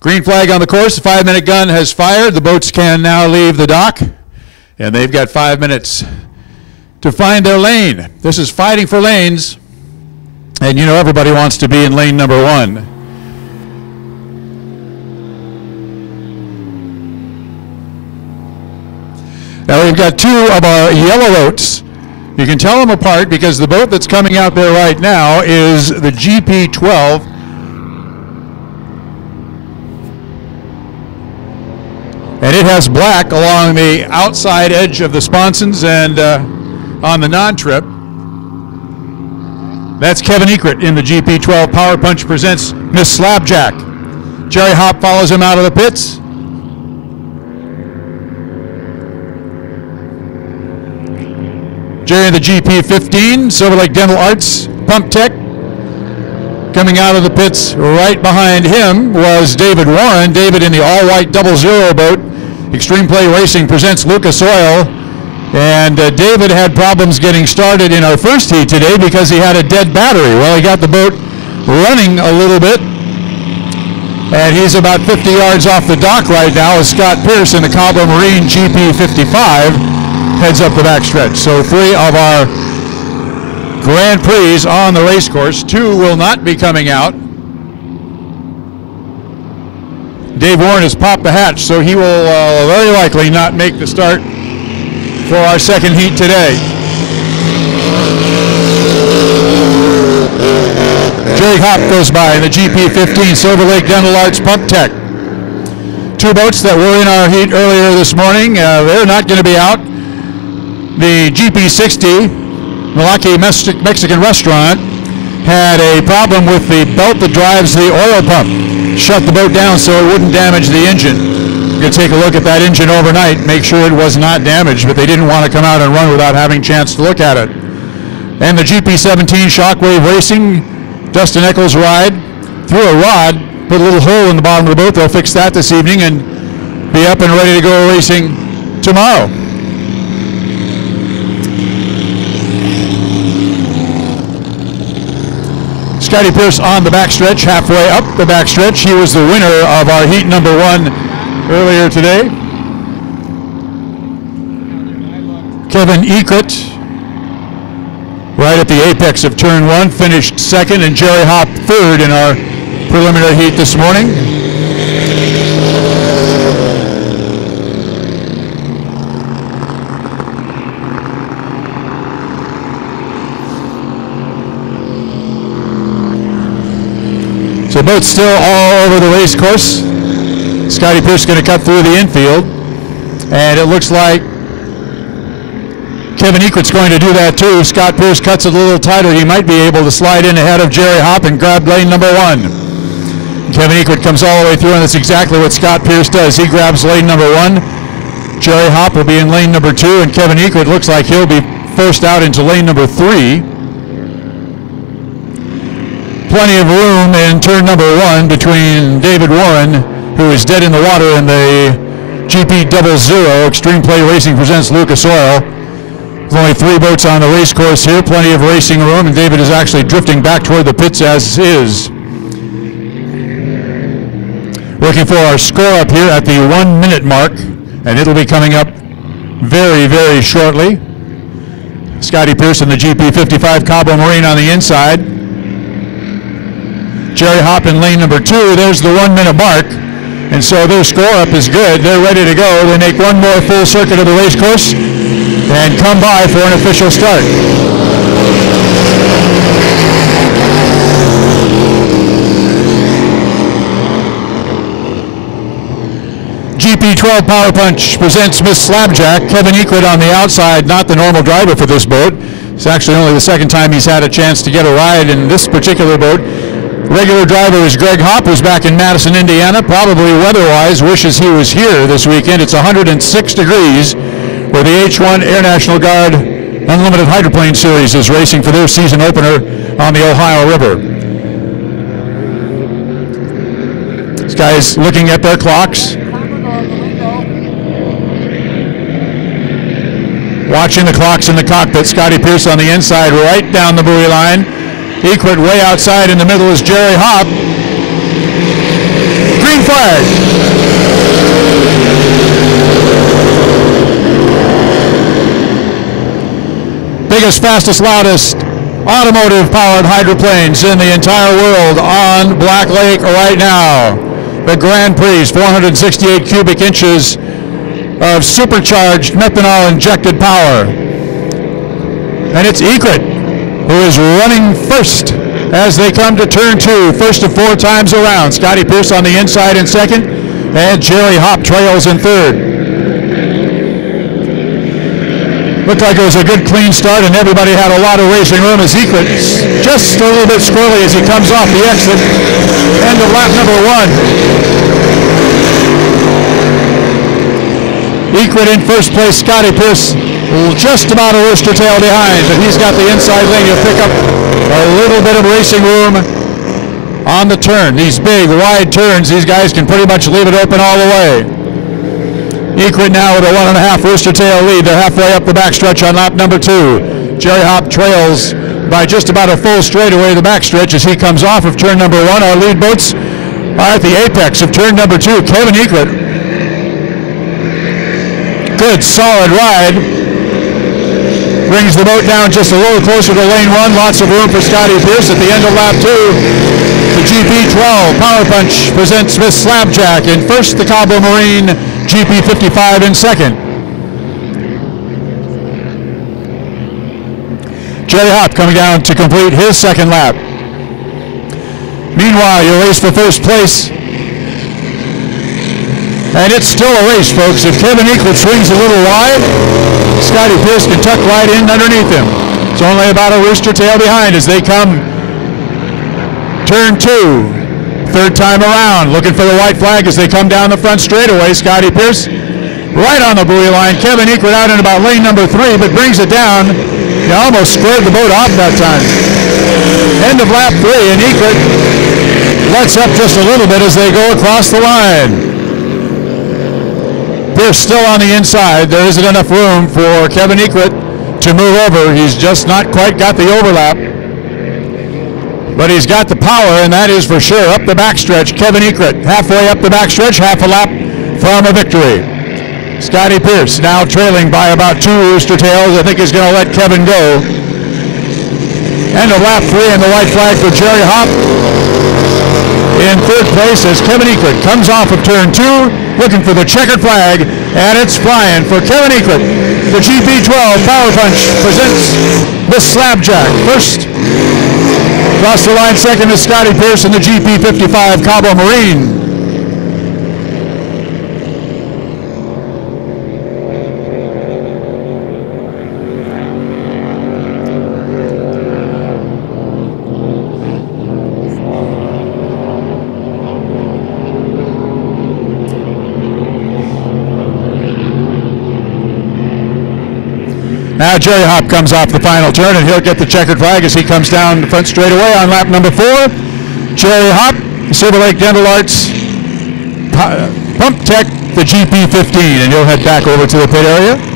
Green flag on the course. The 5-minute gun has fired. The boats can now leave the dock. And they've got 5 minutes to find their lane. This is fighting for lanes. And you know everybody wants to be in lane number 1. Now we've got 2 of our yellow boats. You can tell them apart because the boat that's coming out there right now is the GP12. And it has black along the outside edge of the sponsons and on the non-trip. That's Kevin Eckert in the GP12. Power Punch presents Miss Slabjack. Jerry Hopp follows him out of the pits. Jerry in the GP15, Silver Lake Dental Arts, Pump Tech. Coming out of the pits right behind him was David Warren. David in the all-white 00 boat. Extreme Play Racing presents Lucas Oil. And David had problems getting started in our first heat today because he had a dead battery. Well, he got the boat running a little bit. And he's about 50 yards off the dock right now as Scott Pierce in the Cobble Marine GP55 heads up the backstretch. So 3 of our Grand Prix on the race course. 2 will not be coming out. Dave Warren has popped the hatch, so he will very likely not make the start for our second heat today. Jerry Hopp goes by in the GP15, Silver Lake Dental Arts Pump Tech. 2 boats that were in our heat earlier this morning, they're not going to be out. The GP60, Milwaukee Mexican Restaurant, had a problem with the belt that drives the oil pump. Shut the boat down so it wouldn't damage the engine. We're going to take a look at that engine overnight, make sure it was not damaged, but they didn't want to come out and run without having a chance to look at it. And the GP17 Shockwave Racing, Dustin Eccles ride, threw a rod, put a little hole in the bottom of the boat. They'll fix that this evening and be up and ready to go racing tomorrow. Scotty Pierce on the backstretch, halfway up the backstretch. He was the winner of our heat number 1 earlier today. Kevin Eckert, right at the apex of turn 1, finished 2nd, and Jerry Hopp 3rd in our preliminary heat this morning. So boats still all over the race course. Scotty Pierce is going to cut through the infield. And it looks like Kevin Eckert's going to do that too. Scott Pierce cuts it a little tighter. He might be able to slide in ahead of Jerry Hopp and grab lane number 1. Kevin Eckert comes all the way through, and that's exactly what Scott Pierce does. He grabs lane number 1. Jerry Hopp will be in lane number 2, and Kevin Eckert looks like he'll be forced out into lane number 3. Plenty of room in turn number 1 between David Warren, who is dead in the water, and the GP00 Extreme Play Racing presents Lucas Oil. There's only 3 boats on the race course here, plenty of racing room, and David is actually drifting back toward the pits as is. Looking for our score up here at the 1-minute mark, and it'll be coming up very, very shortly. Scotty Pierce in the GP55 Cobble Marine on the inside. Jerry Hopp in lane number 2. There's the 1-minute mark, and so their score up is good. They're ready to go. They make one more full circuit of the race course and come by for an official start. GP12 Power Punch presents Miss Slabjack. Kevin Eckert on the outside, not the normal driver for this boat. It's actually only the second time he's had a chance to get a ride in this particular boat. Regular driver is Greg Hopp, who's back in Madison, Indiana. Probably weather-wise wishes he was here this weekend. It's 106 degrees where the H-1 Air National Guard Unlimited Hydroplane Series is racing for their season opener on the Ohio River. These guys looking at their clocks. Watching the clocks in the cockpit. Scotty Pierce on the inside, right down the buoy line. Eckert way outside. In the middle is Jerry Hopp. Green flag. flag. Biggest, fastest, loudest automotive-powered hydroplanes in the entire world on Black Lake right now. The Grand Prix, 468 cubic inches of supercharged methanol-injected power. And it's Egret who is running first as they come to turn 2, first of 4 times around. Scotty Pierce on the inside in second, and Jerry Hopp trails in third. Looked like it was a good clean start, and everybody had a lot of racing room as Egret just a little bit squirrely as he comes off the exit. End of lap number 1. Egret in first place, Scotty Pierce just about a rooster tail behind, but he's got the inside lane to pick up a little bit of racing room on the turn. These big, wide turns, these guys can pretty much leave it open all the way. Egret now with a 1.5 rooster tail lead. They're halfway up the backstretch on lap number 2. Jerry Hopp trails by just about a full straightaway the backstretch as he comes off of turn number 1. Our lead boats are at the apex of turn number 2. Kevin Egret. Good, solid ride. Brings the boat down just a little closer to lane 1. Lots of room for Scotty Pierce at the end of lap 2. The GP12 Power Punch presents Smith Slabjack in first, the Cabo Marine GP55 in second. Jerry Hopp coming down to complete his second lap. Meanwhile, your race for first place. And it's still a race, folks. If Kevin Egret swings a little wide, Scotty Pierce can tuck right in underneath him. It's only about a rooster tail behind as they come turn 2. Third time around, looking for the white flag as they come down the front straightaway. Scotty Pierce right on the buoy line. Kevin Egret out in about lane number 3, but brings it down. He almost squared the boat off that time. End of lap 3, and Egret lets up just a little bit as they go across the line. Pierce still on the inside. There isn't enough room for Kevin Egret to move over. He's just not quite got the overlap. But he's got the power, and that is for sure. Up the backstretch, Kevin Egret halfway up the backstretch, half a lap from a victory. Scotty Pierce now trailing by about 2 rooster tails. I think he's going to let Kevin go. End of lap 3 and the white flag for Jerry Hopp. In third place as Kevin Egret comes off of turn 2, looking for the checkered flag, and it's flying for Kevin Egret. The GP12 Power Punch presents the Slabjack. First, across the line second is Scotty Pierce in the GP55 Cabo Marine. Now Jerry Hopp comes off the final turn, and he'll get the checkered flag as he comes down the front straightaway on lap number 4. Jerry Hopp, Silver Lake Dental Arts, Pump Tech, the GP15, and he'll head back over to the pit area.